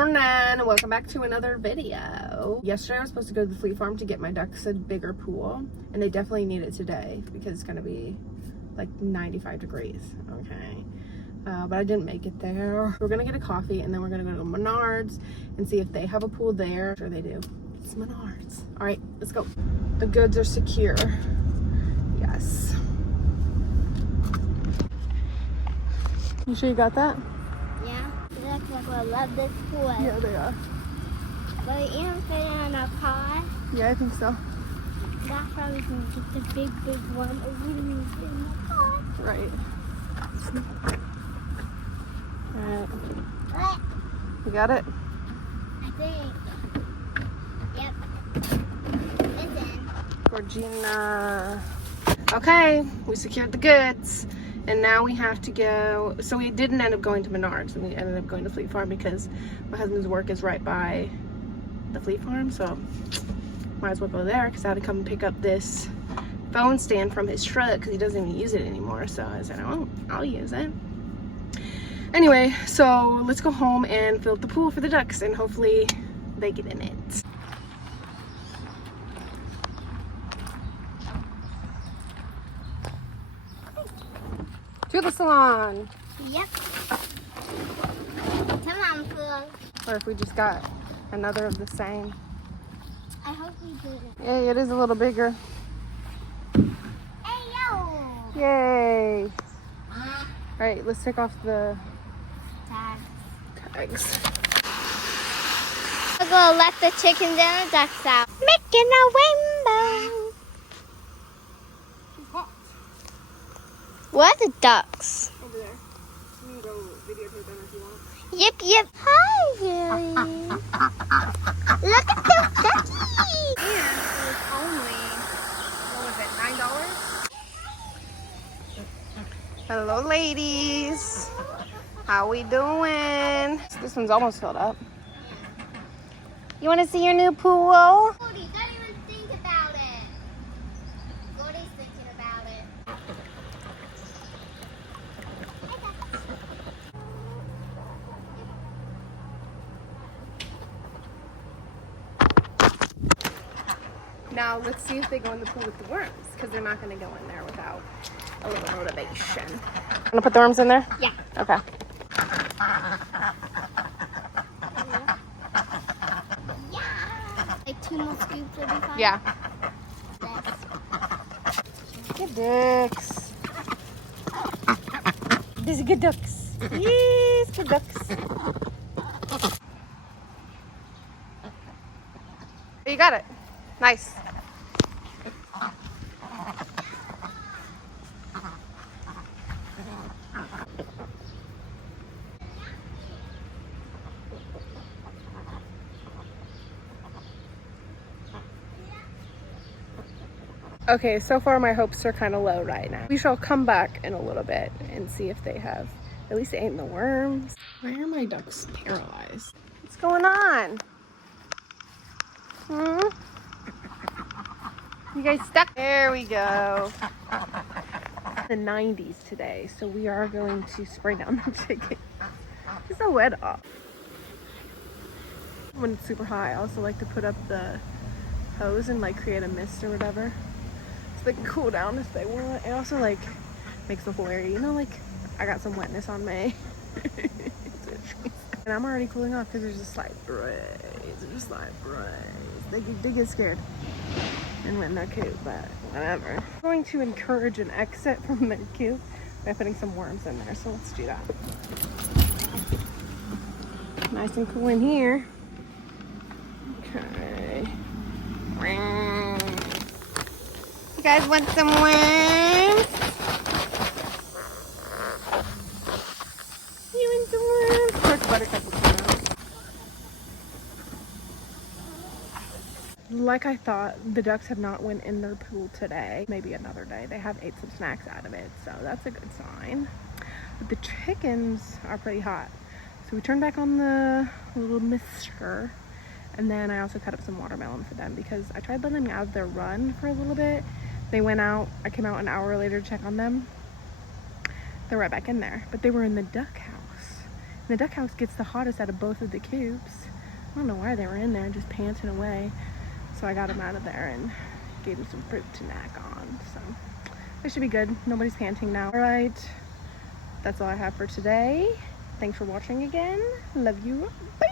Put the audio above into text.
morning and welcome back to another video. Yesterday I was supposed to go to the flea farm to get my ducks a bigger pool, and they definitely need it today because it's gonna be like 95 degrees. Okay, but I didn't make it there. We're gonna get a coffee and then we're gonna go to Menards and see if they have a pool there. Sure they do. It's Menards. All right, let's go. The goods are secure. Yes. You sure you got that? Yeah, like I love this pool. Yeah, they are. But you don't fit it in a car. Yeah, I think so. That's why we can get the big one. Or we can fit in the car. Right. Alright. What? You got it? I think. Yep. It's in. Georgina. Okay, we secured the goods. And now we have to go. So we didn't end up going to Menards, and we ended up going to Fleet Farm because my husband's work is right by the Fleet Farm. So might as well go there because I had to come pick up this phone stand from his truck because he doesn't even use it anymore. So I said, oh, I'll use it. Anyway, so let's go home and fill up the pool for the ducks and hopefully they get in it. To the salon. Yep. Come on, Phil. Or if we just got another of the same. I hope we did it. Yay, it is a little bigger. Hey, yo! Yay. All right, let's take off the tags. I'll go let the chickens and the ducks out. Making a rainbow. She's hot. Where are the ducks? Over there. You can go videotape them if you want. Yep. Hi, Gary. Look at those duckies. And it's only, what was it, $9? Hello, ladies. How we doing? This one's almost filled up. You want to see your new pool? Gordy, don't even think about it. Gordy's thinking about it. Now let's see if they go in the pool with the worms, because they're not going to go in there without a little motivation. Want to put the worms in there? Yeah. Okay. Yeah. Like 2 more scoops will be fine? Yeah. Yes. Good ducks. These are good ducks. Yes, good ducks. You got it. Nice. Okay, so far my hopes are kind of low right now. We shall come back in a little bit and see if they have at least eaten the worms. Why are my ducks paralyzed? What's going on? You guys stuck? There we go. The 90s today, so we are going to spray down the chicken. It's so wet off. When it's super high, I also like to put up the hose and like create a mist or whatever, so they can cool down if they want. It also like makes the whole area, you know, like I got some wetness on me. And I'm already cooling off because there's a slight breeze. There's a slight breeze. They get scared and went in their coop, but whatever. I'm going to encourage an exit from their coop by putting some worms in there, so let's do that. Nice and cool in here. Okay. You guys want some worms? You want some worms? Of course, Buttercup will come out. Like I thought, the ducks have not went in their pool today. Maybe another day. They have ate some snacks out of it, so that's a good sign. But the chickens are pretty hot. So we turned back on the little mister. And then I also cut up some watermelon for them because I tried letting them out of their run for a little bit. They went out. I came out an hour later to check on them. They're right back in there. But they were in the duck house. the duck house gets the hottest out of both of the coops. I don't know why they were in there just panting away. So I got them out of there and gave them some fruit to snack on. So they should be good. Nobody's panting now. All right, that's all I have for today. Thanks for watching again. Love you. Bye.